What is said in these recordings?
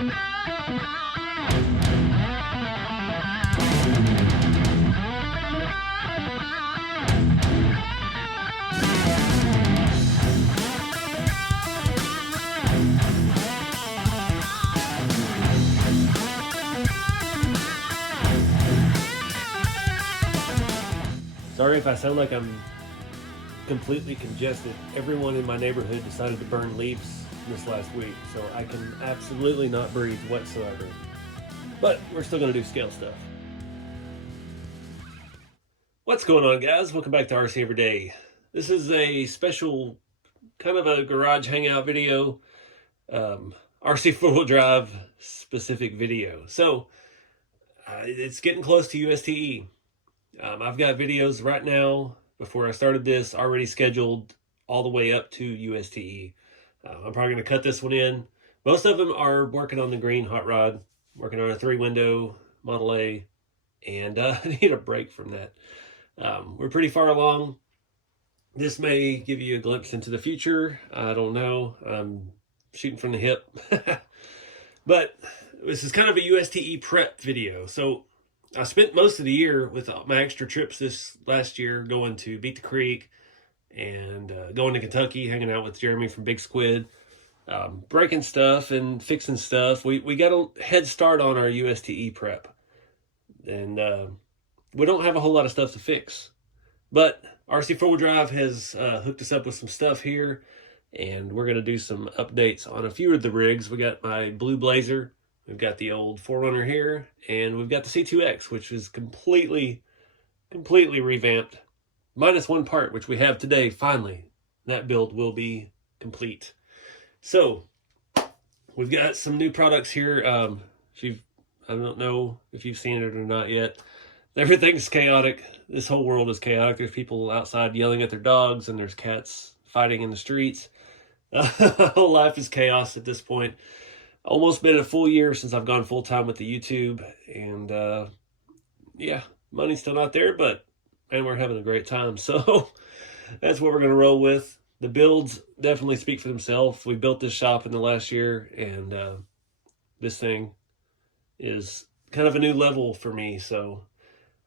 Sorry if I sound like I'm completely congested. Everyone in my neighborhood decided to burn leaves this last week, so I can absolutely not breathe whatsoever. But we're still going to do scale stuff. What's going on, guys? Welcome back to RC4wd. This is a special kind of a garage hangout video, RC4 drive specific video. So it's getting close to USTE. I've got videos right now, before I started this, already scheduled all the way up to USTE. I'm probably going to cut this one in. Most of them are working on the green hot rod, working on a 3-window Model A, and I need a break from that. We're pretty far along. This may give you a glimpse into the future. I don't know. I'm shooting from the hip. But this is kind of a USTE prep video. So I spent most of the year with my extra trips this last year going to Beat the Creek and going to Kentucky, hanging out with Jeremy from Big Squid, breaking stuff and fixing stuff. We got a head start on our USTE prep. And we don't have a whole lot of stuff to fix. But RC4 Drive has hooked us up with some stuff here, and we're going to do some updates on a few of the rigs. We got my Blue Blazer. We've got the old 4Runner here, and we've got the C2X, which is completely revamped. Minus one part, which we have today, finally. That build will be complete. So, we've got some new products here. I don't know if you've seen it or not yet. Everything's chaotic. This whole world is chaotic. There's people outside yelling at their dogs, and there's cats fighting in the streets. Whole life is chaos at this point. Almost been a full year since I've gone full-time with the YouTube, and yeah, money's still not there, but man, we're having a great time. So that's what we're going to roll with. The builds definitely speak for themselves. We built this shop in the last year, and this thing is kind of a new level for me. So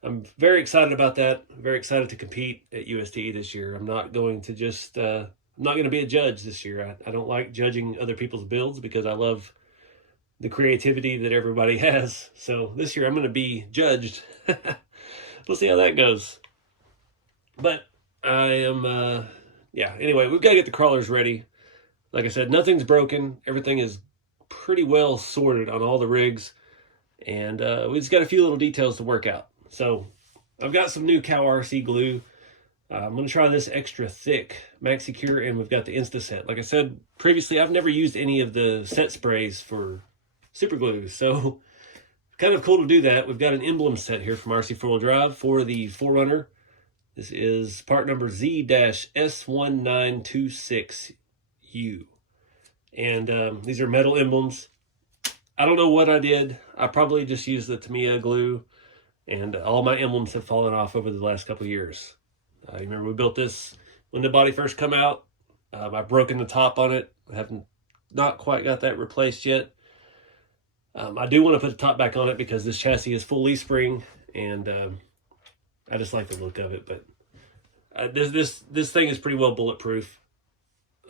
I'm very excited about that. I'm very excited to compete at USTE this year. I'm not going to just, I'm not going to be a judge this year. I don't like judging other people's builds because I love the creativity that everybody has. So this year I'm going to be judged. We'll see how that goes. But I am, yeah, anyway, we've got to get the crawlers ready. Like I said, nothing's broken. Everything is pretty well sorted on all the rigs. And we just got a few little details to work out. So I've got some new Cow RC glue. I'm going to try this extra thick MaxiCure, and we've got the Insta Set. Like I said previously, I've never used any of the set sprays for super glue, so kind of cool to do that. We've got an Emblems set here from RC4 Drive for the 4Runner. This is part number Z-S1926U. And these are metal emblems. I don't know what I did. I probably just used the Tamiya glue, and all my emblems have fallen off over the last couple of years. You remember we built this when the body first come out. I've broken the top on it. I haven't not quite got that replaced yet. I do want to put the top back on it because this chassis is full leaf spring, and I just like the look of it. But this thing is pretty well bulletproof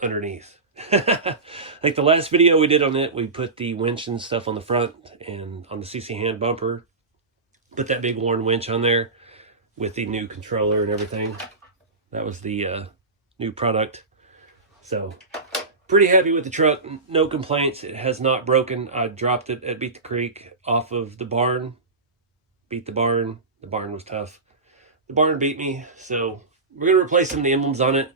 underneath. Like the last video we did on it, we put the winch and stuff on the front and on the CC hand bumper. Put that big worn winch on there with the new controller and everything. That was the new product. So pretty happy with the truck. No complaints. It has not broken. I dropped it at Beat the Creek off of the barn. Beat the barn. The barn was tough. The barn beat me. So we're going to replace some of the emblems on it.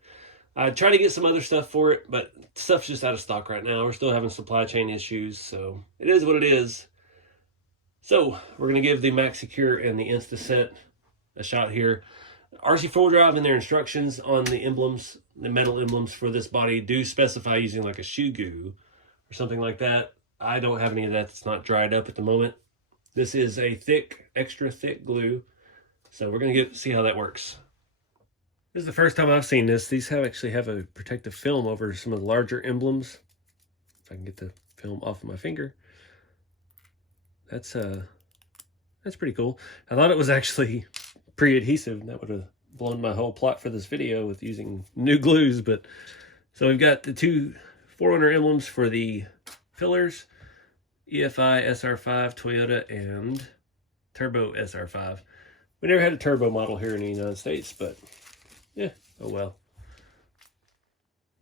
I tried to get some other stuff for it, but stuff's just out of stock right now. We're still having supply chain issues, so it is what it is. So we're going to give the MaxiCure and the Insta Set a shot here. RC4 Drive in their instructions on the emblems, the metal emblems for this body, do specify using like a shoe goo or something like that. I don't have any of that. It's not dried up at the moment. This is a thick, extra thick glue. So we're going to see how that works. This is the first time I've seen this. These actually have a protective film over some of the larger emblems. If I can get the film off of my finger. That's pretty cool. I thought it was actually pre-adhesive. That would have blown my whole plot for this video with using new glues. But so we've got the two 4Runner emblems for the fillers, EFI SR5 Toyota and Turbo SR5. We never had a turbo model here in the United States, but yeah, oh well.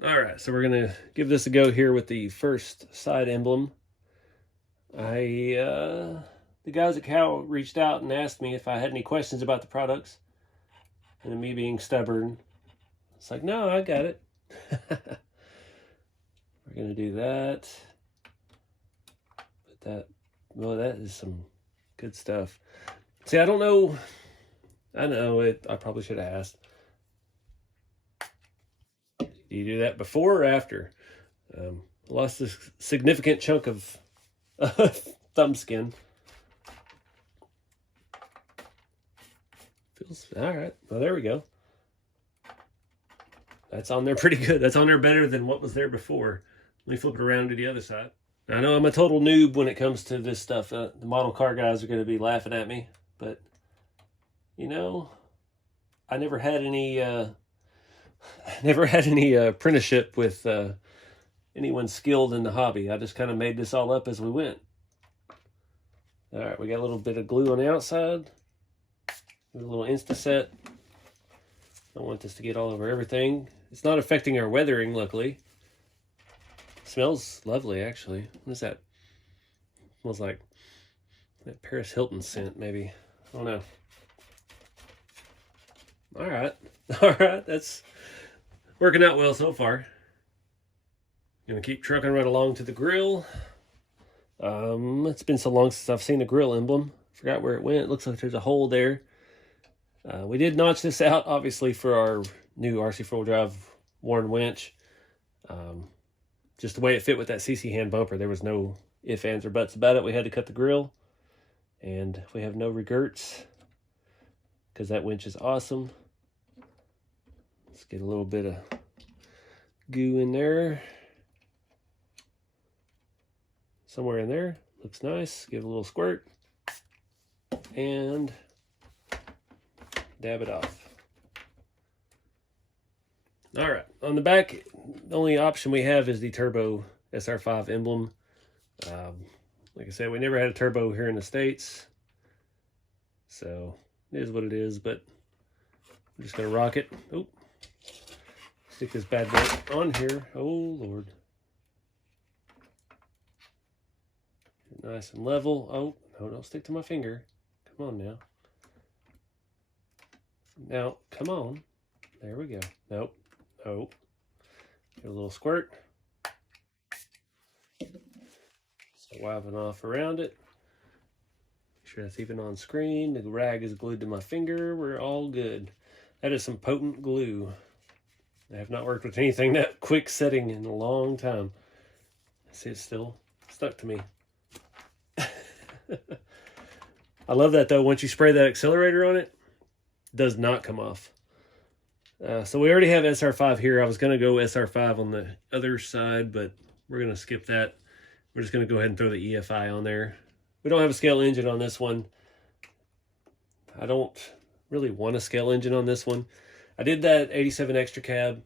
All right, so we're gonna give this a go here with the first side emblem. The guys at Cal reached out and asked me if I had any questions about the products, and me being stubborn, it's like, no, I got it. We're gonna do that. But that, well, that is some good stuff. See, I don't know. I know it. I probably should have asked. Do you do that before or after? Lost a significant chunk of thumb skin. Feels all right. Well, there we go. That's on there pretty good. That's on there better than what was there before. Let me flip it around to the other side. I know I'm a total noob when it comes to this stuff. The model car guys are going to be laughing at me, but you know, I never had any apprenticeship with anyone skilled in the hobby. I just kind of made this all up as we went. All right, we got a little bit of glue on the outside. A little Insta-Set. I don't want this to get all over everything. It's not affecting our weathering, luckily. It smells lovely, actually. What is that? It smells like that Paris Hilton scent, maybe. I don't know. All right. All right. That's working out well so far. Gonna keep trucking right along to the grill. It's been so long since I've seen the grill emblem. Forgot where it went. It looks like there's a hole there. We did notch this out, obviously, for our new RC4wd drive Warren winch. Just the way it fit with that CC hand bumper, there was no ifs, ands, or buts about it. We had to cut the grill, and we have no regrets because that winch is awesome. Let's get a little bit of goo in there. Somewhere in there. Looks nice. Give it a little squirt. And dab it off. All right. On the back, the only option we have is the Turbo SR5 emblem. Like I said, we never had a turbo here in the States. So it is what it is, but I'm just going to rock it. Oh. Stick this bad boy on here. Oh, Lord. Nice and level. Oh, no, don't stick to my finger. Come on now. Now, come on. There we go. Nope. Nope. Get a little squirt. So wiping off around it. Make sure that's even on screen. The rag is glued to my finger. We're all good. That is some potent glue. I have not worked with anything that quick setting in a long time. See, it's still stuck to me. I love that though. Once you spray that accelerator on it, it does not come off. So we already have SR5 here. I was going to go SR5 on the other side, but we're going to skip that. We're just going to go ahead and throw the EFI on there. We don't have a scale engine on this one. I don't really want a scale engine on this one. I did that 87 extra cab.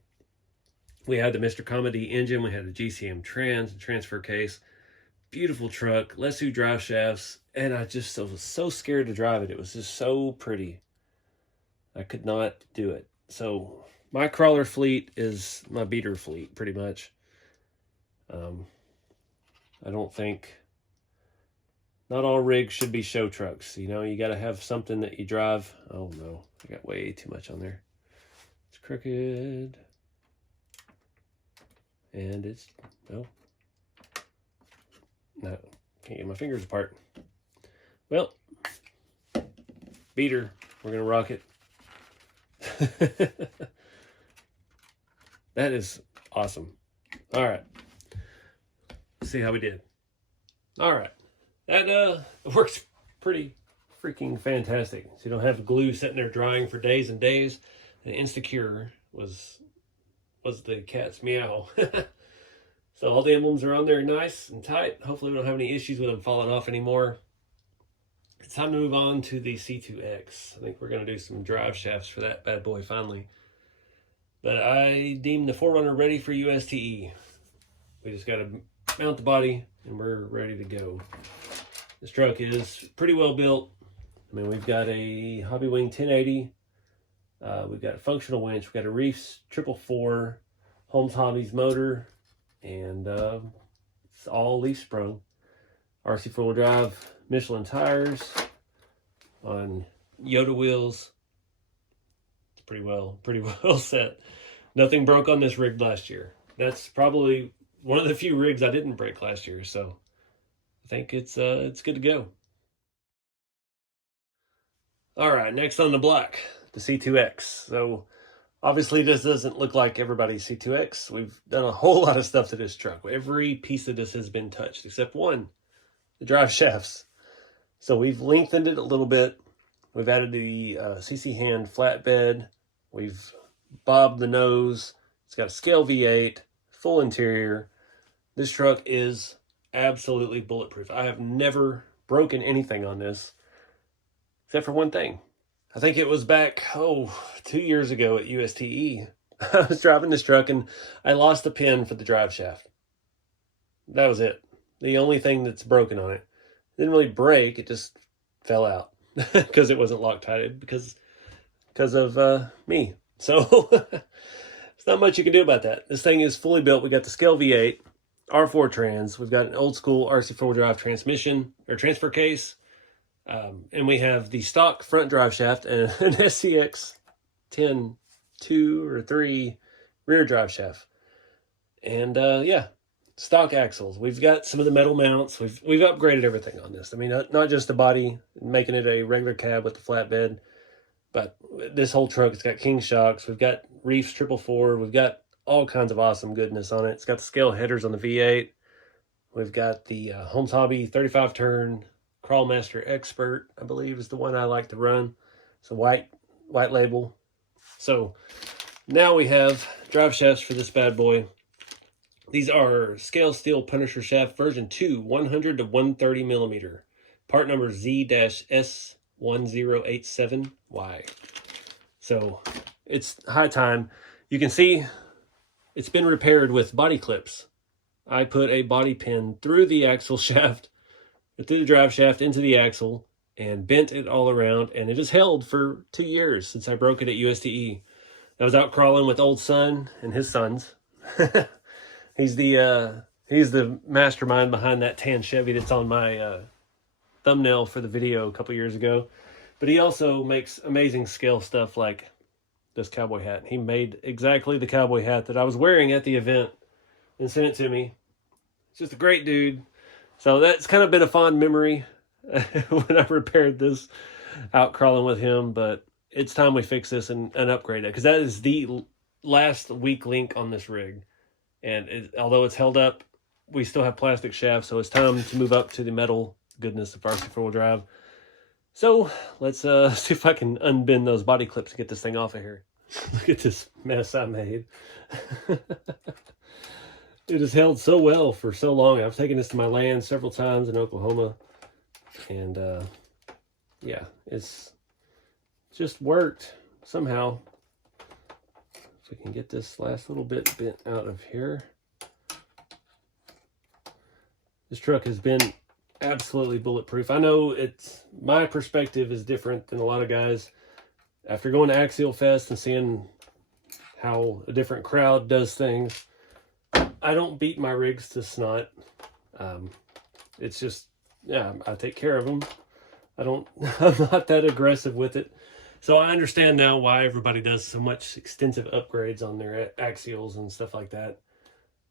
We had the Mr. Comedy engine. We had the GCM trans and transfer case. Beautiful truck. Lesu drive shafts. And I just was so scared to drive it. It was just so pretty. I could not do it. So my crawler fleet is my beater fleet, pretty much. I don't think... Not all rigs should be show trucks. You know, you got to have something that you drive. Oh, no. I got way too much on there. It's crooked. And it's... No. No. Can't get my fingers apart. Well. Beater. We're going to rock it. That is awesome. All right. Let's see how we did. All right. That works pretty freaking fantastic. So you don't have glue sitting there drying for days and days. And Instacure was the cat's meow. So all the emblems are on there nice and tight. Hopefully we don't have any issues with them falling off anymore. it's time to move on to the C2X. I think we're going to do some drive shafts for that bad boy finally. But I deem the 4Runner ready for USTE. We just got to mount the body and we're ready to go. This truck is pretty well built. I mean, we've got a Hobby Wing 1080. We've got a functional winch. We've got a Reefs 444 Holmes Hobbies motor. And it's all leaf sprung. RC4wd drive Michelin tires on Yoda wheels. It's pretty well set. Nothing broke on this rig last year. That's probably one of the few rigs I didn't break last year, so I think it's good to go. All right, next on the block, the C2X. So obviously this doesn't look like everybody's C2X. We've done a whole lot of stuff to this truck. Every piece of this has been touched except one, the drive shafts. So we've lengthened it a little bit. We've added the CC hand flatbed. We've bobbed the nose. It's got a scale V8, full interior. This truck is absolutely bulletproof. I have never broken anything on this, except for one thing. I think it was back, 2 years ago at USTE. I was driving this truck and I lost the pin for the drive shaft. That was it. The only thing that's broken on it. It didn't really break, it just fell out because it wasn't Loctited because of me. So there's not much you can do about that. This thing is fully built. We got the scale V8, R4 trans. We've got an old school RC4 drive transmission or transfer case. And we have the stock front drive shaft and an SCX 10 2 or 3 rear drive shaft. And yeah, stock axles. We've got some of the metal mounts. We've upgraded everything on this. I mean, not just the body, making it a regular cab with the flatbed, but this whole truck, it's got king shocks. We've got Reefs 444. We've got all kinds of awesome goodness on it. It's got the scale headers on the V8. We've got the Holmes Hobby 35 turn Crawlmaster Expert, I believe is the one I like to run. It's a white label. So now we have drive shafts for this bad boy. These are scale steel Punisher shaft version 2, 100 to 130 millimeter. Part number Z-S1087Y. So it's high time. You can see it's been repaired with body clips. I put a body pin through the axle shaft, through the drive shaft into the axle, and bent it all around, and it has held for 2 years since I broke it at USTE. I was out crawling with old son and his sons. He's the mastermind behind that tan Chevy that's on my thumbnail for the video a couple years ago. But he also makes amazing scale stuff like this cowboy hat. He made exactly the cowboy hat that I was wearing at the event and sent it to me. It's just a great dude. So that's kind of been a fond memory when I repaired this out crawling with him. But it's time we fix this and upgrade it, because that is the last weak link on this rig. And although it's held up, we still have plastic shafts, so it's time to move up to the metal goodness of RC4wd drive. So let's see if I can unbend those body clips to get this thing off of here. Look at this mess I made. It has held so well for so long. I've taken this to my land several times in Oklahoma, and yeah, it's just worked somehow. If we can get this last little bit bent out of here. This truck has been absolutely bulletproof. I know my perspective is different than a lot of guys. After going to Axial Fest and seeing how a different crowd does things, I don't beat my rigs to snot. It's just, yeah, I take care of them. I'm not that aggressive with it. So I understand now why everybody does so much extensive upgrades on their axials and stuff like that.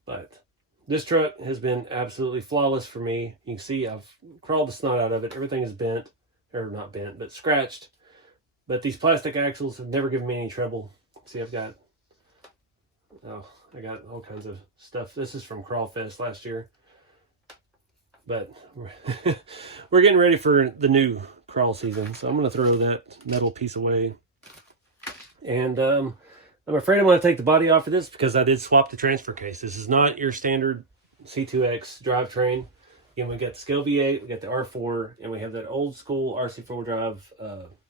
But this truck has been absolutely flawless for me. You can see I've crawled the snot out of it. Everything is bent, or not bent, but scratched. But these plastic axles have never given me any trouble. See, I got all kinds of stuff. This is from Crawlfest last year. But we're getting ready for the new crawl season, so I'm going to throw that metal piece away. And I'm afraid I'm going to take the body off of this because I did swap the transfer case. This is not your standard C2X drivetrain. Again, we got the Scale V8, we got the R4, and we have that old school RC4 drive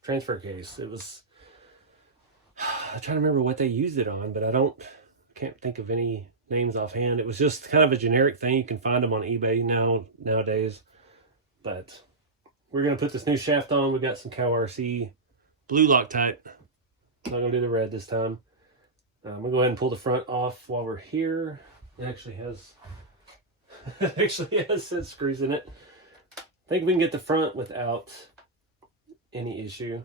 transfer case. It was, I'm trying to remember what they used it on, but can't think of any names offhand. It was just kind of a generic thing. You can find them on eBay nowadays. But we're going to put this new shaft on. We got some Cow RC blue Loctite. I'm not going to do the red this time. I'm going to go ahead and pull the front off while we're here. It actually has set screws in it. I think we can get the front without any issue.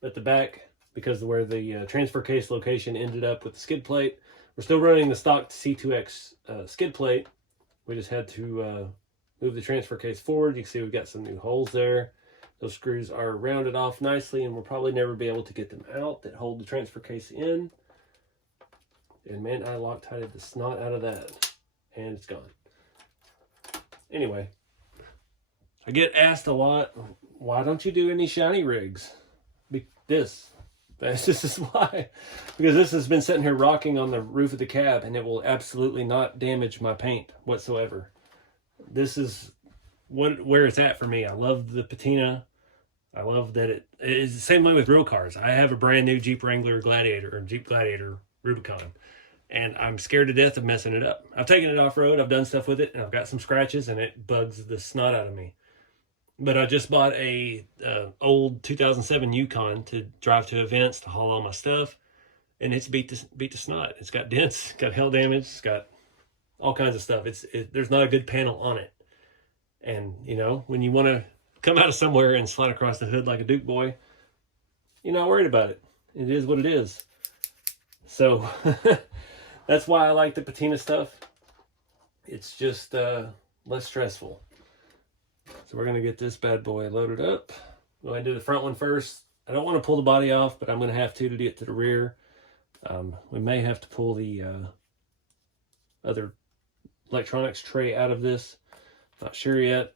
But the back, because of where the transfer case location ended up with the skid plate, we're still running the stock C2X skid plate. We just had to move the transfer case forward. You can see we've got some new holes there. Those screws are rounded off nicely, and we'll probably never be able to get them out that hold the transfer case in. And man, I Loctited the snot out of that, and it's gone. Anyway, I get asked a lot, why don't you do any shiny rigs? This is why. Because this has been sitting here rocking on the roof of the cab, and it will absolutely not damage my paint whatsoever. This is where it's at for me. I love the patina. I love that it is the same way with real cars. I have a brand new Jeep Wrangler Gladiator, or Jeep Gladiator Rubicon, and I'm scared to death of messing it up. I've taken it off-road, I've done stuff with it, and I've got some scratches, and it bugs the snot out of me. But I just bought a old 2007 Yukon to drive to events to haul all my stuff, and it's beat the snot. It's got dents, got hail damage, it's got all kinds of stuff. There's not a good panel on it. And, you know, when you want to come out of somewhere and slide across the hood like a Duke boy, you're not worried about it. It is what it is. So that's why I like the patina stuff. It's just less stressful. So we're going to get this bad boy loaded up. Go ahead and do the front one first. I don't want to pull the body off, but I'm going to have to get to the rear. We may have to pull the other electronics tray out of this. Not sure yet.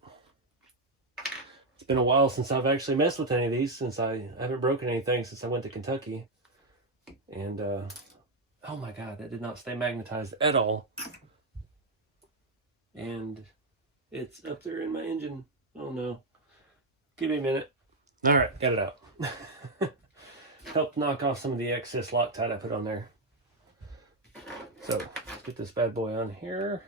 It's been a while since I've actually messed with any of these, since I haven't broken anything since I went to Kentucky. And oh my God, that did not stay magnetized at all. And it's up there in my engine. Oh no. Give me a minute. All right, got it out. Helped knock off some of the excess Loctite I put on there. So let's get this bad boy on here.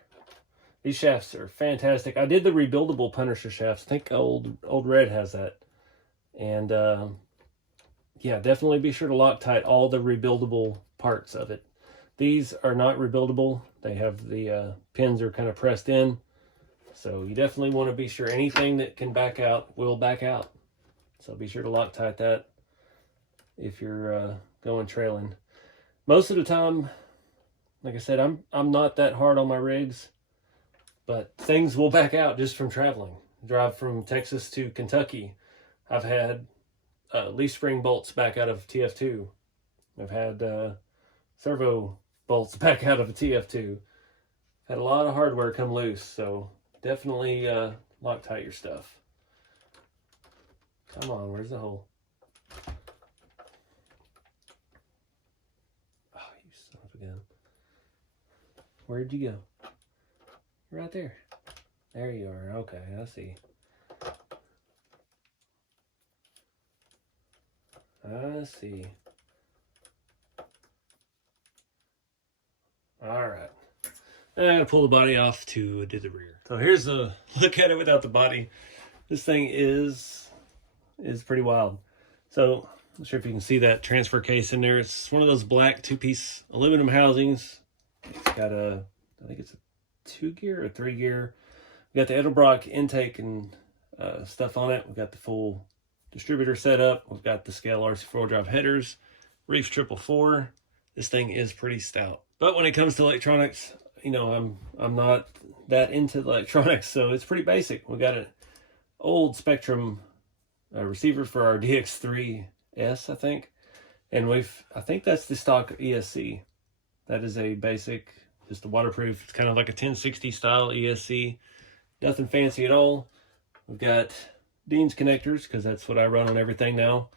These shafts are fantastic. I did the rebuildable Punisher shafts. I think old Red has that. And yeah, definitely be sure to Loctite all the rebuildable parts of it. These are not rebuildable. They have the pins are kind of pressed in. So you definitely want to be sure anything that can back out will back out. So be sure to Loctite that if you're going trailing. Most of the time, like I said, I'm not that hard on my rigs, but things will back out just from traveling. Drive from Texas to Kentucky. I've had leaf spring bolts back out of TF2. I've had servo bolts back out of a TF2. Had a lot of hardware come loose, so definitely Loctite your stuff. Come on, where's the hole? Oh, you son of a gun. Where'd you go? Right there. There you are. Okay, I see. I see. All right. I gotta pull the body off to do the rear. So here's a look at it without the body. This thing is pretty wild. So I'm not sure if you can see that transfer case in there. It's one of those black two-piece aluminum housings. It's got a, I think it's a 2-gear or 3-gear. We got the Edelbrock intake and stuff on it. We've got the full distributor set up. We've got the Scale RC4 drive headers, Reef 444. This thing is pretty stout. But when it comes to electronics, you know, I'm not that into the electronics, so it's pretty basic. We got an old Spectrum receiver for our DX3S, I think, and I think that's the stock ESC. That is a basic, just a waterproof. It's kind of like a 1060 style ESC. Nothing fancy at all. We've got Dean's connectors because that's what I run on everything now.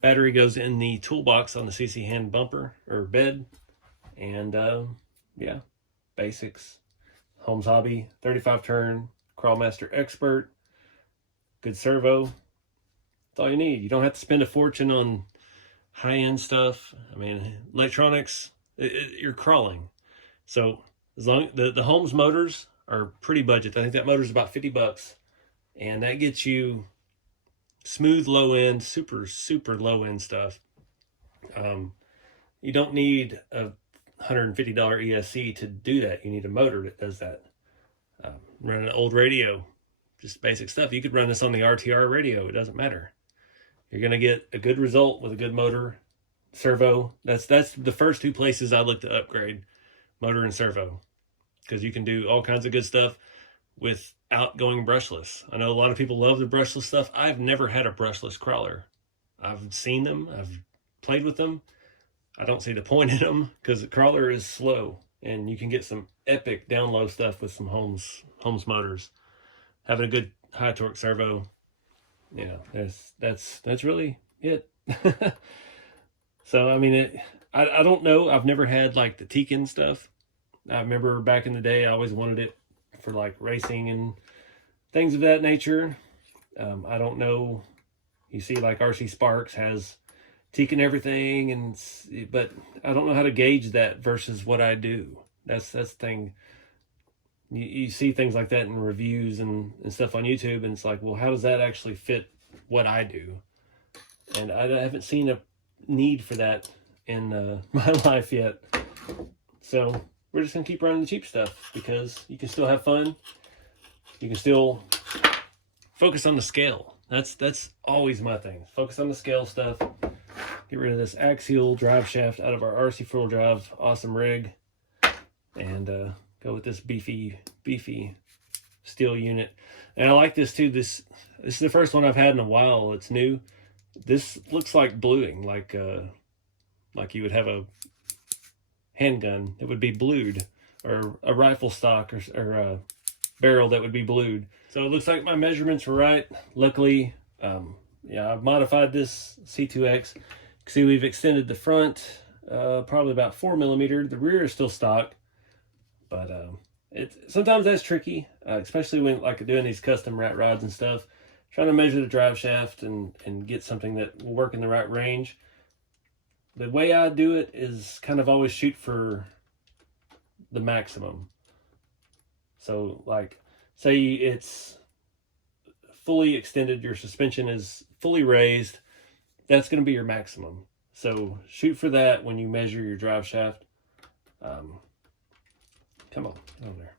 Battery goes in the toolbox on the CC hand bumper or bed, and yeah, basics. Holmes Hobby, 35 turn, Crawlmaster Expert, good servo. That's all you need. You don't have to spend a fortune on high-end stuff. I mean, electronics, you're crawling. So as long the Holmes motors are pretty budget. I think that motor's about 50 bucks. And that gets you smooth low end, super low end stuff. You don't need a $150 ESC to do that. You need a motor that does that. Run an old radio, just basic stuff. You could run this on the RTR radio. It doesn't matter. You're going to get a good result with a good motor, servo. That's the first two places I look to upgrade, motor and servo, because you can do all kinds of good stuff without going brushless. I know a lot of people love the brushless stuff. I've never had a brushless crawler. I've seen them. I've played with them. I don't see the point in them because the crawler is slow, and you can get some epic down low stuff with some Holmes motors. Having a good high torque servo, yeah, that's really it. So I mean, I don't know. I've never had like the Tekin stuff. I remember back in the day, I always wanted it for like racing and things of that nature. I don't know. You see, like RC Sparks has Tekin everything, but I don't know how to gauge that versus what I do. That's the thing. You see things like that in reviews and stuff on YouTube, and it's like, well, how does that actually fit what I do? And I haven't seen a need for that in my life yet. So we're just gonna keep running the cheap stuff because you can still have fun. You can still focus on the scale. That's always my thing. Focus on the scale stuff. Get rid of this axial drive shaft out of our RC4wd drive awesome rig, and go with this beefy steel unit. And I like this too. This is the first one I've had in a while. It's new. This looks like bluing, like you would have a handgun that would be blued, or a rifle stock, or a barrel that would be blued. So it looks like my measurements were right. Luckily, yeah, I've modified this C2X. See, we've extended the front probably about 4 millimeter. The rear is still stock, but sometimes that's tricky, especially when like doing these custom rat rods and stuff. Trying to measure the drive shaft and get something that will work in the right range. The way I do it is kind of always shoot for the maximum. So like, say it's fully extended, your suspension is fully raised, that's going to be your maximum. So shoot for that when you measure your drive shaft. Come on, get over there.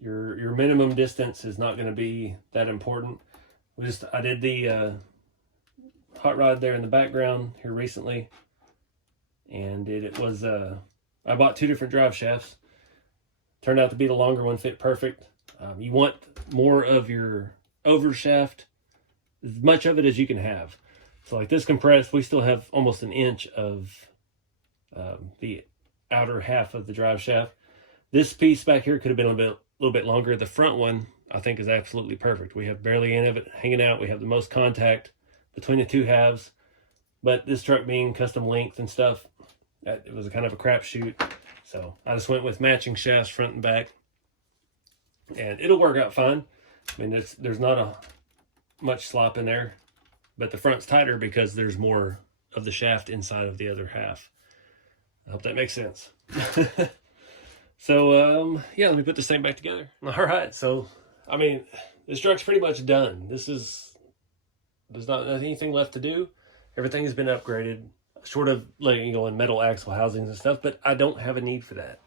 Your minimum distance is not going to be that important. I did the hot rod there in the background here recently, and it was I bought 2 different drive shafts. Turned out to be the longer one, fit perfect. You want more of your over shaft, as much of it as you can have. So like this compressed, we still have almost an inch of the outer half of the drive shaft. This piece back here could have been a little bit longer. The front one, I think, is absolutely perfect. We have barely any of it hanging out. We have the most contact between the two halves. But this truck being custom length and stuff, it was a kind of a crapshoot. So I just went with matching shafts front and back, and it'll work out fine. I mean, there's not much slop in there, but the front's tighter because there's more of the shaft inside of the other half. I hope that makes sense. So yeah, let me put this thing back together. All right, so I mean, this truck's pretty much done. There's not anything left to do. Everything has been upgraded, short of letting you go in metal axle housings and stuff, but I don't have a need for that.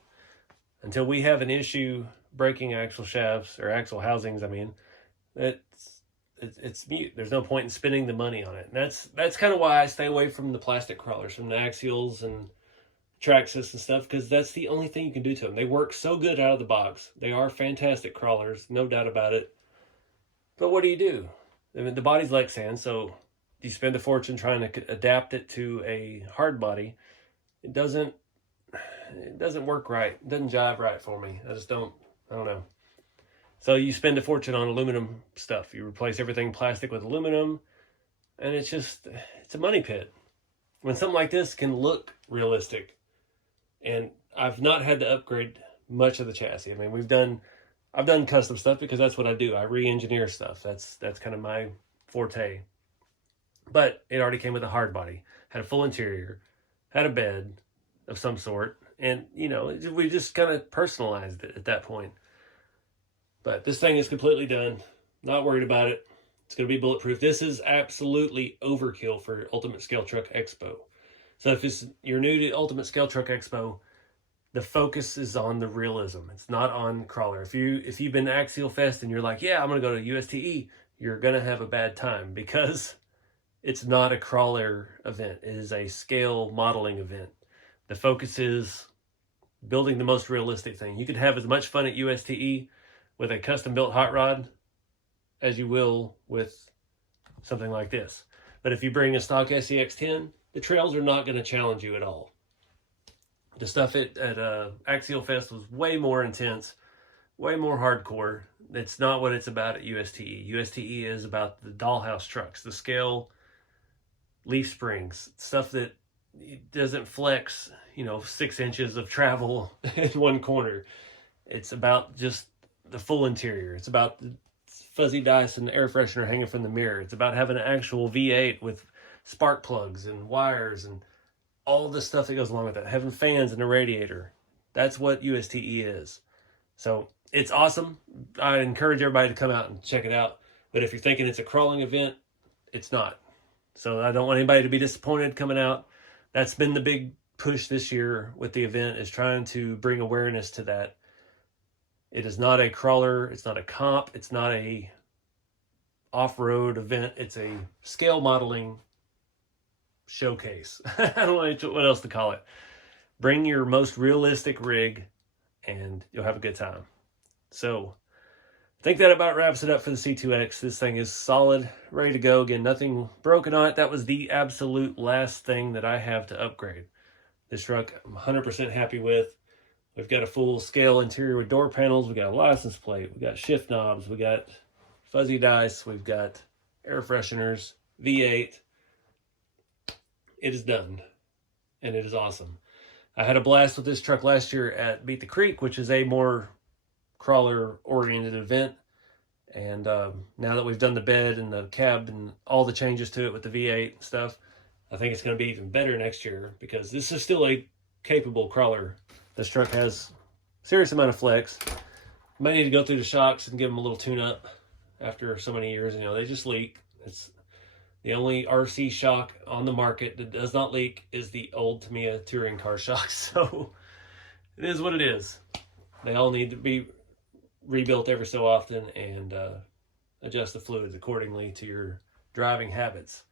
Until we have an issue breaking axle shafts, or axle housings, I mean, it's mute. There's no point in spending the money on it. And that's kind of why I stay away from the plastic crawlers, from the axials and Traxxas and stuff, because that's the only thing you can do to them. They work so good out of the box. They are fantastic crawlers, no doubt about it. But what do you do? I mean, the body's Lexan, so you spend a fortune trying to adapt it to a hard body. It doesn't work right. It doesn't jive right for me. I don't know. So you spend a fortune on aluminum stuff. You replace everything plastic with aluminum, and it's a money pit. When something like this can look realistic, and I've not had to upgrade much of the chassis. I mean, I've done custom stuff because that's what I do. I re-engineer stuff. That's kind of my forte. But it already came with a hard body, had a full interior, had a bed of some sort, and you know, we just kind of personalized it at that point. But this thing is completely done. Not worried about it. It's going to be bulletproof. This is absolutely overkill for Ultimate Scale Truck Expo. So if you're new to Ultimate Scale Truck Expo, the focus is on the realism. It's not on crawler. If you've been to Axial Fest and you're like, yeah, I'm going to go to USTE, you're going to have a bad time because it's not a crawler event. It is a scale modeling event. The focus is building the most realistic thing. You could have as much fun at USTE with a custom built hot rod as you will with something like this. But if you bring a stock SCX10, the trails are not going to challenge you at all. The stuff at Axial Fest was way more intense, way more hardcore. It's not what it's about at USTE. USTE is about the dollhouse trucks, the scale leaf springs, stuff that doesn't flex, 6 inches of travel in one corner. It's about just the full interior. It's about the fuzzy dice and the air freshener hanging from the mirror. It's about having an actual V8 with spark plugs and wires and all the stuff that goes along with that. Having fans and a radiator. That's what USTE is. So it's awesome. I encourage everybody to come out and check it out. But if you're thinking it's a crawling event, it's not. So I don't want anybody to be disappointed coming out. That's been the big push this year with the event, is trying to bring awareness to that. It is not a crawler. It's not a comp. It's not a off-road event. It's a scale modeling showcase. I don't know what else to call it. Bring your most realistic rig and you'll have a good time. So I think that about wraps it up for the C2X. This thing is solid, ready to go. Again, nothing broken on it. That was the absolute last thing that I have to upgrade. This truck I'm 100% happy with. We've got a full scale interior with door panels. We got a license plate. We got shift knobs. We got fuzzy dice. We've got air fresheners, V8. It is done, and it is awesome. I had a blast with this truck last year at Beat the Creek, which is a more crawler-oriented event. And now that we've done the bed and the cab and all the changes to it with the V8 and stuff, I think it's going to be even better next year because this is still a capable crawler. This truck has a serious amount of flex. Might need to go through the shocks and give them a little tune-up after so many years. They just leak. It's the only RC shock on the market that does not leak is the old Tamiya touring car shocks. So it is what it is. They all need to be rebuilt every so often and adjust the fluids accordingly to your driving habits.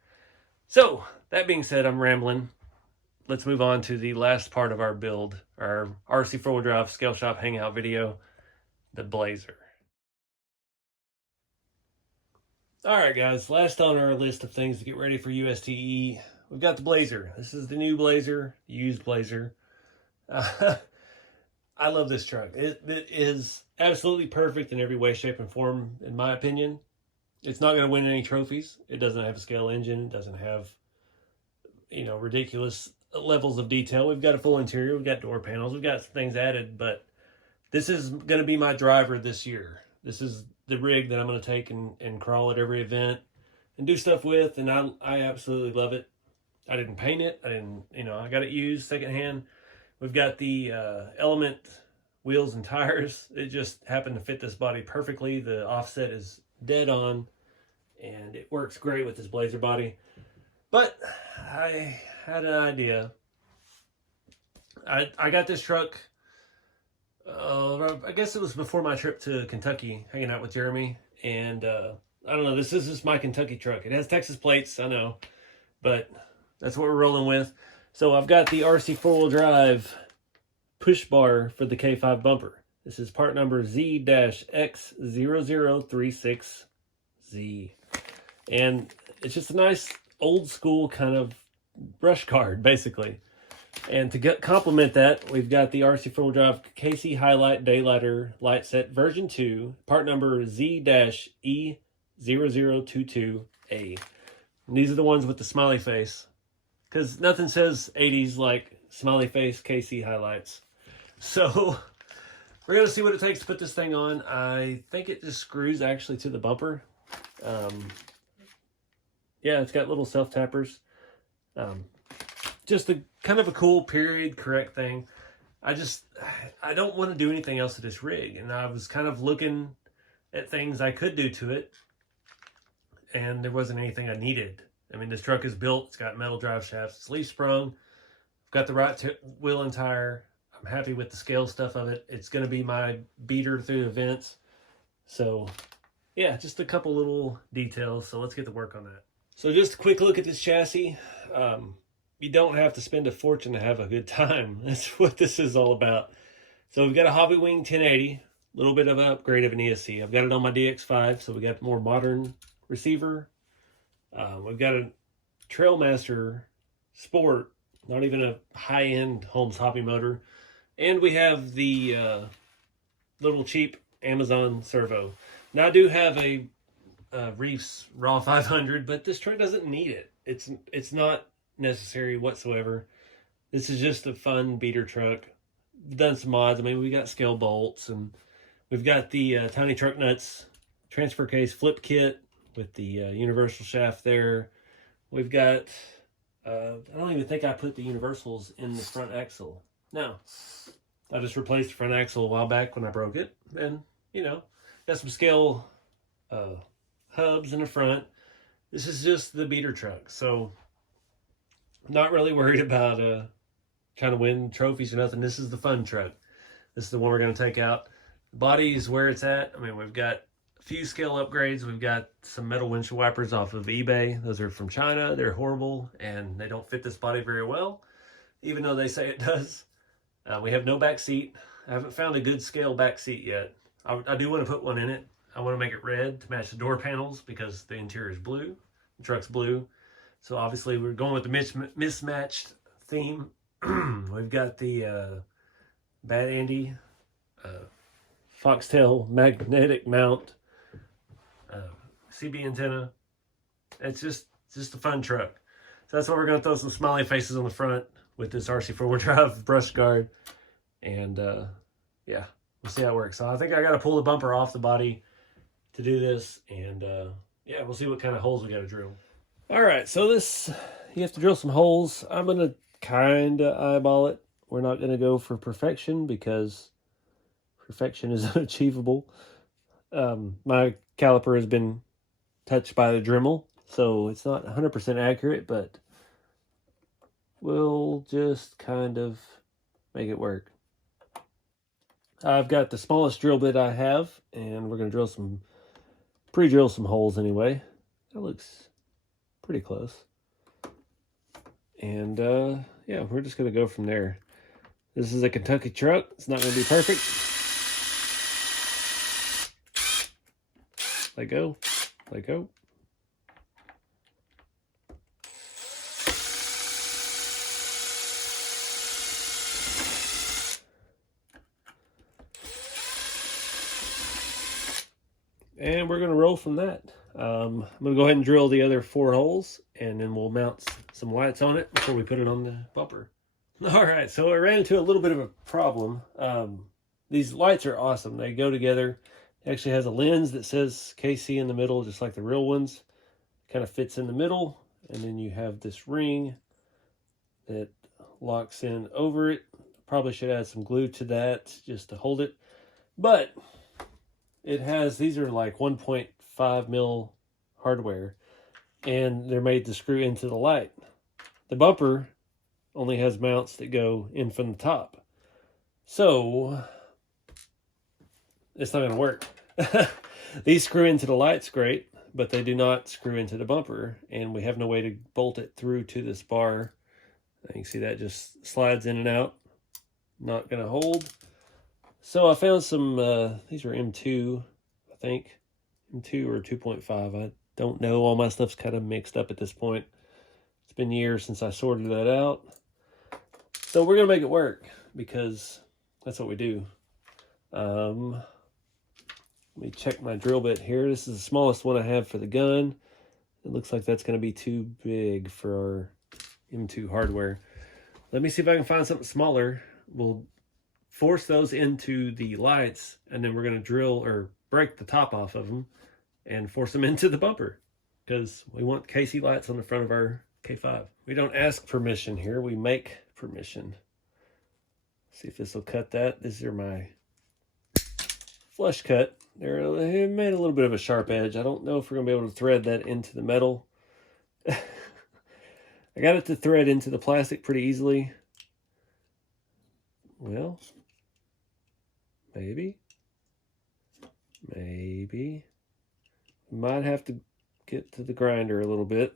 So that being said, I'm rambling. Let's move on to the last part of our build, our RC4wd Scale Shop Hangout video, the Blazer. All right, guys, last on our list of things to get ready for USTE, we've got the Blazer. This is the new Blazer, used Blazer. I love this truck. It is absolutely perfect in every way, shape, and form, in my opinion. It's not going to win any trophies. It doesn't have a scale engine. It doesn't have, ridiculous levels of detail. We've got a full interior. We've got door panels. We've got things added, but this is going to be my driver this year. This is the rig that I'm going to take and crawl at every event and do stuff with, and I absolutely love it. I didn't paint it. I got it used secondhand. We've got the Element wheels and tires. It just happened to fit this body perfectly. The offset is dead on, and it works great with this Blazer body. But I had an idea. I got this truck, I guess it was before my trip to Kentucky, hanging out with Jeremy. And I don't know, this is just my Kentucky truck. It has Texas plates, I know, but that's what we're rolling with. So I've got the RC4wd drive push bar for the K5 bumper. This is part number Z-X0036Z. And it's just a nice old school kind of brush card, basically. And to complement that, we've got the RC4wd drive KC Highlight Daylighter Light Set version 2, part number Z-E0022A. And these are the ones with the smiley face, because nothing says 80s like smiley face KC highlights. So we're going to see what it takes to put this thing on. I think it just screws actually to the bumper. Yeah, it's got little self-tappers. Just a kind of a cool period correct thing. I don't want to do anything else to this rig. And I was kind of looking at things I could do to it, and there wasn't anything I needed. I mean, this truck is built. It's got metal drive shafts. It's leaf sprung. Got the right wheel and tire. I'm happy with the scale stuff of it. It's going to be my beater through the vents. So, yeah, just a couple little details. So let's get to work on that. So just a quick look at this chassis. You don't have to spend a fortune to have a good time. That's what this is all about. So we've got a Hobbywing 1080, a little bit of an upgrade of an ESC. I've got it on my DX5, so we got more modern receiver. We've got a Trailmaster Sport, not even a high-end Holmes hobby motor. And we have the little cheap Amazon servo. Now I do have a Reefs Raw 500, but this truck doesn't need it. It's not necessary whatsoever. This is just a fun beater truck. We've done some mods. I mean, we got scale bolts, and we've got the tiny truck nuts transfer case flip kit with the universal shaft there. We've got I don't even think I put the universals in the front axle. No, I just replaced the front axle a while back when I broke it, and you know, got some scale hubs in the front. This is just the beater truck, so I'm not really worried about trying to win trophies or nothing. This is the fun truck. This is the one we're going to take out. The body is where it's at. I mean, we've got a few scale upgrades. We've got some metal windshield wipers off of eBay. Those are from China. They're horrible, and they don't fit this body very well, even though they say it does. We have no back seat. I haven't found a good scale back seat yet. I do want to put one in it. I want to make it red to match the door panels because the interior is blue. The truck's blue. So obviously we're going with the mismatched theme. We've got the Bad Andy Foxtail magnetic mount CB antenna. It's just a fun truck. So that's why we're going to throw some smiley faces on the front with this RC4wd Drive brush guard. And yeah, we'll see how it works. So I think I got to pull the bumper off the body to do this, and yeah, we'll see what kind of holes we got to drill. All right, so this, you have to drill some holes. I'm going to kind of eyeball it. We're not going to go for perfection because perfection is unachievable. My caliper has been touched by the Dremel, so it's not 100% accurate, but we'll just kind of make it work. I've got the smallest drill bit I have, and we're going to drill some, pre-drill some holes anyway. That looks pretty close. And yeah, we're just going to go from there. This is a Kentucky truck. It's not going to be perfect. Let go. Let go. And we're going to roll from that. I'm going to go ahead and drill the other 4 holes, and then we'll mount some lights on it before we put it on the bumper. All right, so I ran into a little bit of a problem. These lights are awesome. They go together. It actually has a lens that says KC in the middle, just like the real ones. Kind of fits in the middle, and then you have this ring that locks in over it. Probably should add some glue to that just to hold it. But it has, these are like 1.5 mil hardware, and they're made to screw into the light. The bumper only has mounts that go in from the top. So it's not going to work. These screw into the lights great, but they do not screw into the bumper, and we have no way to bolt it through to this bar. You can see that just slides in and out. Not going to hold. So I found some, these are M2, I think. M2 or 2.5. I don't know. All my stuff's kind of mixed up at this point. It's been years since I sorted that out. So we're going to make it work because that's what we do. Let me check my drill bit here. This is the smallest one I have for the gun. It looks like that's going to be too big for our M2 hardware. Let me see if I can find something smaller. We'll force those into the lights, and then we're going to drill or break the top off of them and force them into the bumper, because we want KC lights on the front of our K5. We don't ask permission here, we make permission. See if this will cut that. These are my flush cut. They made a little bit of a sharp edge. I don't know if we're going to be able to thread that into the metal. I got it to thread into the plastic pretty easily. Well, maybe. Might have to get to the grinder a little bit.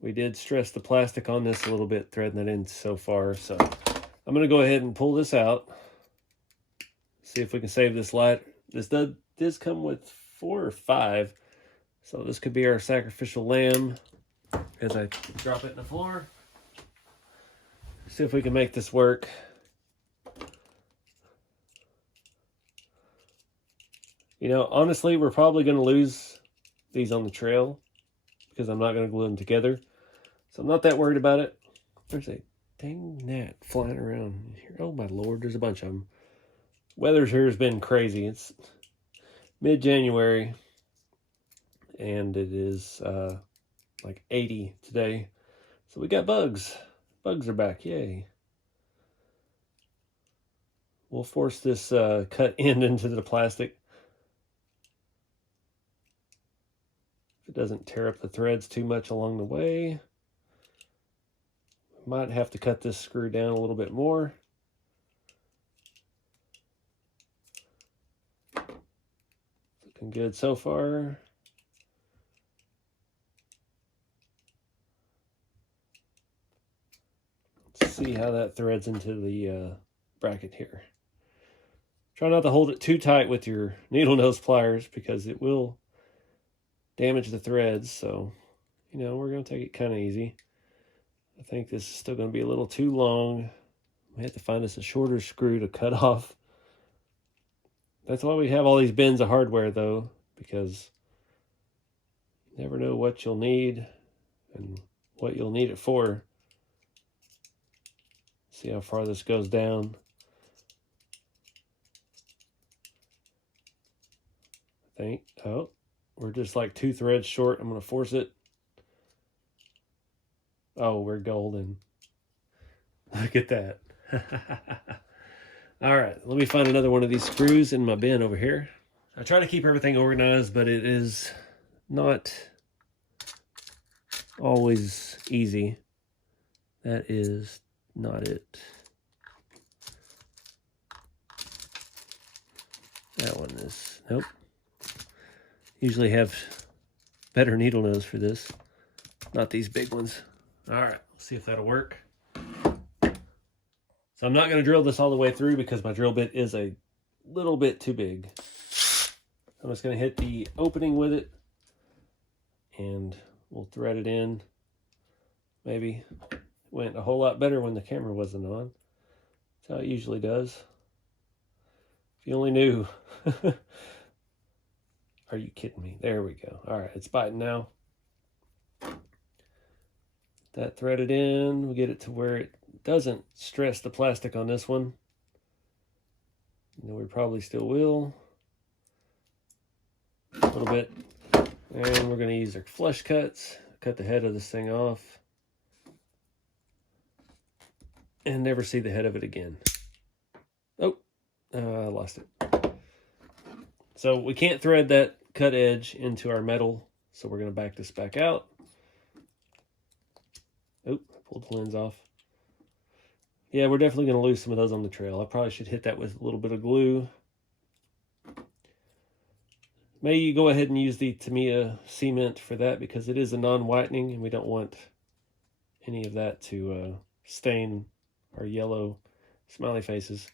We did stress the plastic on this a little bit, threading that in so far. So I'm going to go ahead and pull this out. See if we can save this light. This does come with 4 or 5. So this could be our sacrificial lamb as I drop it in the floor. See if we can make this work. You know, honestly, we're probably going to lose these on the trail because I'm not going to glue them together. So I'm not that worried about it. There's a dang gnat flying around here. Oh my Lord, there's a bunch of them. Weather here has been crazy. It's mid-January and it is like 80 today. So we got bugs. Bugs are back, yay. We'll force this cut end into the plastic. If it doesn't tear up the threads too much along the way. Might have to cut this screw down a little bit more. Looking good so far. Let's see how that threads into the bracket here. Try not to hold it too tight with your needle nose pliers because it will damage the threads. So, you know, we're going to take it kind of easy. I think this is still going to be a little too long. We have to find us a shorter screw to cut off. That's why we have all these bins of hardware, though, because you never know what you'll need and what you'll need it for. See how far this goes down. I think, oh, we're just like 2 threads short. I'm going to force it. Oh, we're golden. Look at that. All right, let me find another one of these screws in my bin over here. I try to keep everything organized, but it is not always easy. That is not it. That one is, nope. Usually have better needle nose for this, not these big ones. All right, let's see if that'll work. So I'm not going to drill this all the way through because my drill bit is a little bit too big. I'm just going to hit the opening with it and we'll thread it in. Maybe it went a whole lot better when the camera wasn't on. That's how it usually does. If you only knew. Are you kidding me? There we go. All right, it's biting now. That threaded in, we'll get it to where it doesn't stress the plastic on this one. And we probably still will. A little bit. And we're going to use our flush cuts, cut the head of this thing off. And never see the head of it again. Oh, I lost it. So we can't thread that cut edge into our metal. So we're going to back this back out. Oh, pulled the lens off. Yeah, we're definitely going to lose some of those on the trail. I probably should hit that with a little bit of glue. May you go ahead and use the Tamiya cement for that because it is a non-whitening and we don't want any of that to stain our yellow smiley faces.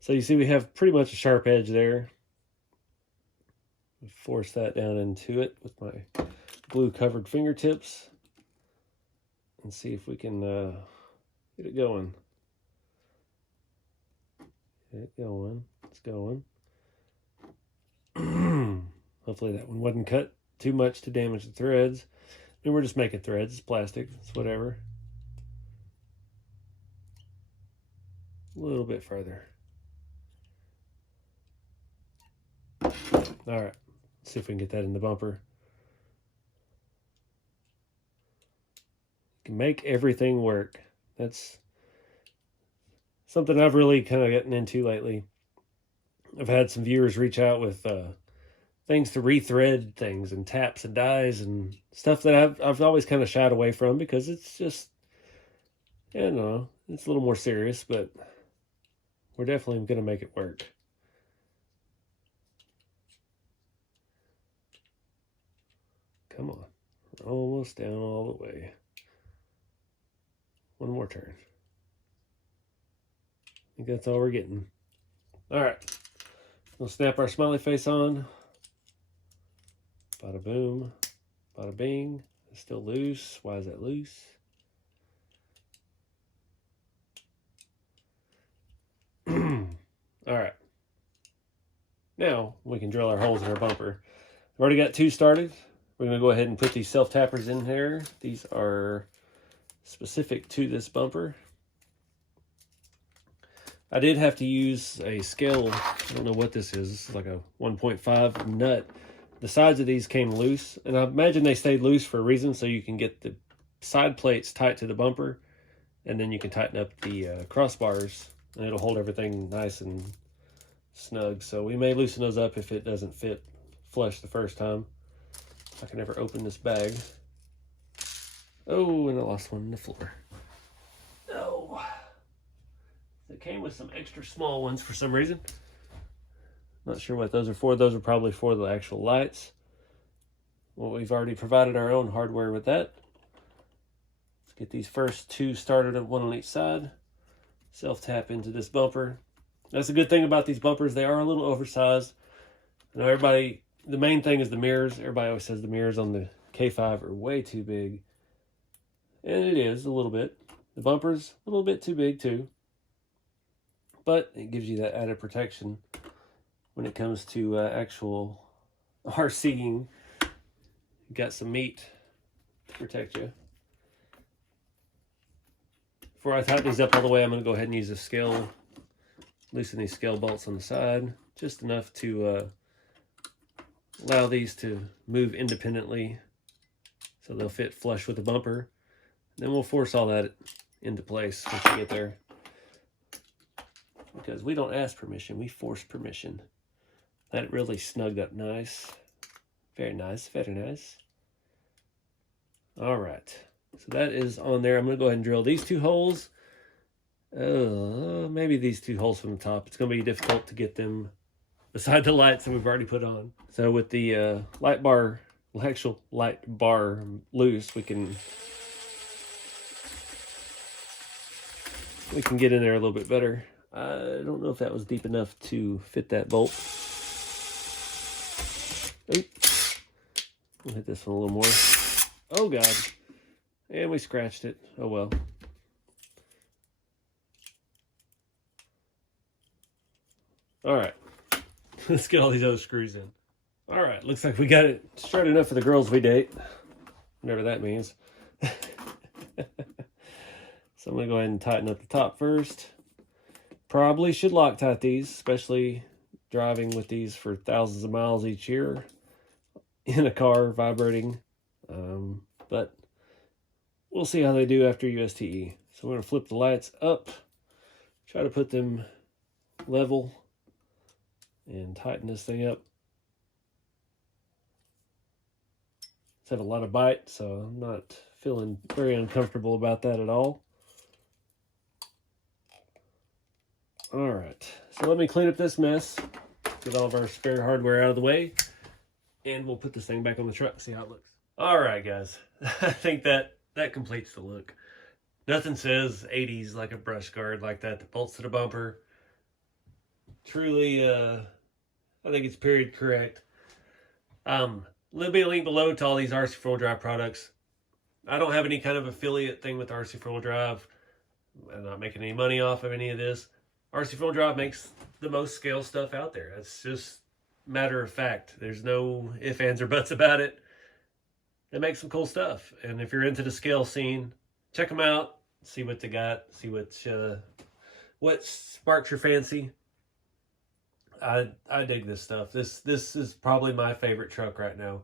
So you see we have pretty much a sharp edge there. Force that down into it with my glue covered fingertips and see if we can get it going. Get it going. It's going. Hopefully that one wasn't cut too much to damage the threads. And we're just making threads. It's plastic. It's whatever. A little bit further. All right, let's see if we can get that in the bumper. You can make everything work. That's something I've really kind of gotten into lately. I've had some viewers reach out with things to rethread things and taps and dies and stuff that I've always kind of shied away from because it's just, I don't know, it's a little more serious, but we're definitely going to make it work. Come on. Almost down all the way. One more turn. I think that's all we're getting. All right. We'll snap our smiley face on. Bada boom. Bada bing. It's still loose. Why is that loose? All right. Now we can drill our holes in our bumper. I've already got 2 started. We're going to go ahead and put these self-tappers in here. These are specific to this bumper. I did have to use a scale. I don't know what this is. This is like a 1.5 nut. The sides of these came loose, and I imagine they stayed loose for a reason, so you can get the side plates tight to the bumper, and then you can tighten up the crossbars, and it'll hold everything nice and snug. So we may loosen those up if it doesn't fit flush the first time. I can never open this bag. Oh, and I lost one on the floor. Oh. It came with some extra small ones for some reason. Not sure what those are for. Those are probably for the actual lights. Well, we've already provided our own hardware with that. Let's get these first 2 started, one on each side. Self-tap into this bumper. That's a good thing about these bumpers. They are a little oversized. I know everybody, the main thing is the mirrors. Everybody always says the mirrors on the K5 are way too big. And it is a little bit. The bumper's a little bit too big too. But it gives you that added protection when it comes to actual RCing. You got some meat to protect you. Before I tighten these up all the way, I'm going to go ahead and use a scale, loosen these scale bolts on the side, just enough to allow these to move independently so they'll fit flush with the bumper. Then we'll force all that into place once we get there. Because we don't ask permission, we force permission. That really snugged up nice. Very nice, very nice. All right, so that is on there. I'm gonna go ahead and drill these 2 holes. Maybe these 2 holes from the top. It's gonna be difficult to get them beside the lights that we've already put on. So with the actual light bar loose, we can get in there a little bit better. I don't know if that was deep enough to fit that bolt. Oop. We'll hit this one a little more. Oh God. And we scratched it. Oh well. All right. Let's get all these other screws in. All right. Looks like we got it straight enough for the girls we date. Whatever that means. So I'm going to go ahead and tighten up the top first. Probably should Loctite these, especially driving with these for thousands of miles each year in a car vibrating. But we'll see how they do after USTE. So we're going to flip the lights up, try to put them level, and tighten this thing up. It's had a lot of bite, so I'm not feeling very uncomfortable about that at all. All right, so let me clean up this mess, get all of our spare hardware out of the way, and we'll put this thing back on the truck, see how it looks. All right, guys, I think that completes the look. Nothing says 80s like a brush guard like that that bolts to the bumper. Truly, I think it's period correct. There'll be a link below to all these RC4wd Drive products. I don't have any kind of affiliate thing with RC4wd Drive. I'm not making any money off of any of this. RC4wd Drive makes the most scale stuff out there. That's just matter of fact. There's no ifs, ands, or buts about it. They make some cool stuff. And if you're into the scale scene, check them out. See what they got. See what what sparks your fancy. I dig this stuff. This is probably my favorite truck right now.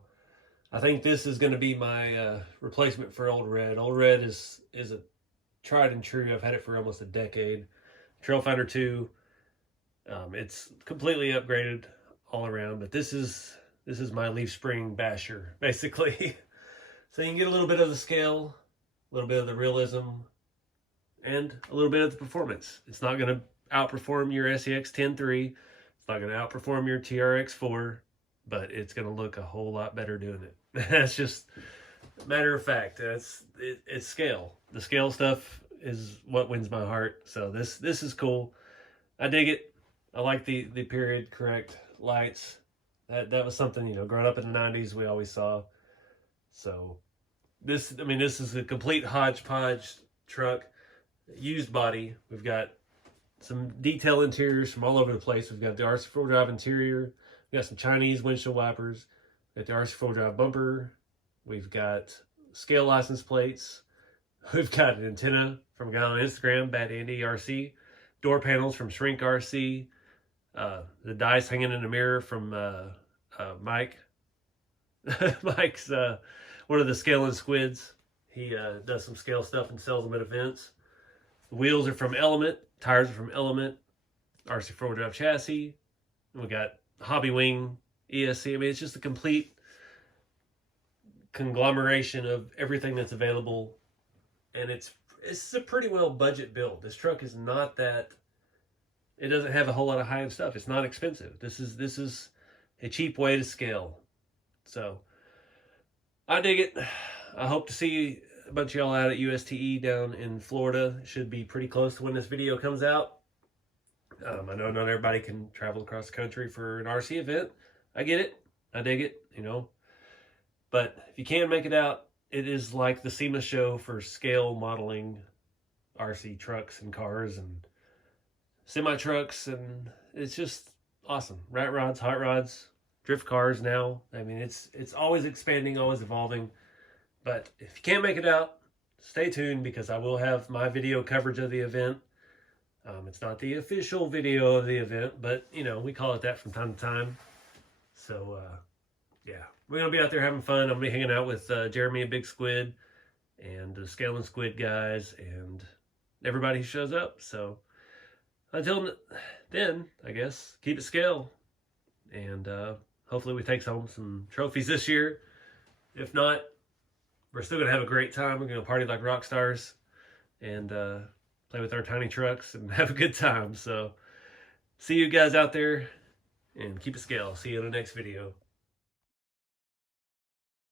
I think this is going to be my replacement for Old Red. Old Red is a tried and true. I've had it for almost a decade. Trailfinder 2. It's completely upgraded all around, but this is my leaf spring basher, basically. So you can get a little bit of the scale, a little bit of the realism, and a little bit of the performance. It's not going to outperform your SEX 10.3. It's not going to outperform your TRX 4, but it's going to look a whole lot better doing it. That's just a matter of fact. It's scale. The scale stuff is what wins my heart. So this is cool. I dig it. I like the period correct lights. That was something, you know, growing up in the 90s we always saw. So this is a complete hodgepodge truck. Used body. We've got some detail interiors from all over the place. We've got the RC4 drive interior. We've got some Chinese windshield wipers. We've got the RC4 drive bumper. We've got scale license plates. We've got an antenna from a guy on Instagram, Bad Andy RC. Door panels from Shrink RC. The dice hanging in the mirror from Mike. Mike's one of the scaling squids. He does some scale stuff and sells them at events. The wheels are from Element. Tires are from Element. RC4 drive chassis. We got Hobby Wing ESC. I mean, it's just a complete conglomeration of everything that's available, and it's a pretty well budget build. This truck is not that. It doesn't have a whole lot of high-end stuff. It's not expensive. This is a cheap way to scale. So I dig it. I hope to see a bunch of y'all out at USTE down in Florida. It should be pretty close to when this video comes out. I know not everybody can travel across the country for an RC event. I get it. I dig it, you know. But if you can make it out, it is like the SEMA show for scale modeling RC trucks and cars and semi-trucks, and it's just awesome. Rat rods, hot rods, drift cars now. I mean, it's always expanding, always evolving. But if you can't make it out, stay tuned, because I will have my video coverage of the event. It's not the official video of the event, but, you know, we call it that from time to time. So, yeah, we're going to be out there having fun. I'm going to be hanging out with Jeremy and Big Squid and the Scaling Squid guys and everybody who shows up. So until then, I guess, keep it scale. And hopefully we take home some trophies this year. If not, we're still going to have a great time. We're going to party like rock stars and play with our tiny trucks and have a good time. So see you guys out there, and keep it scale. See you in the next video.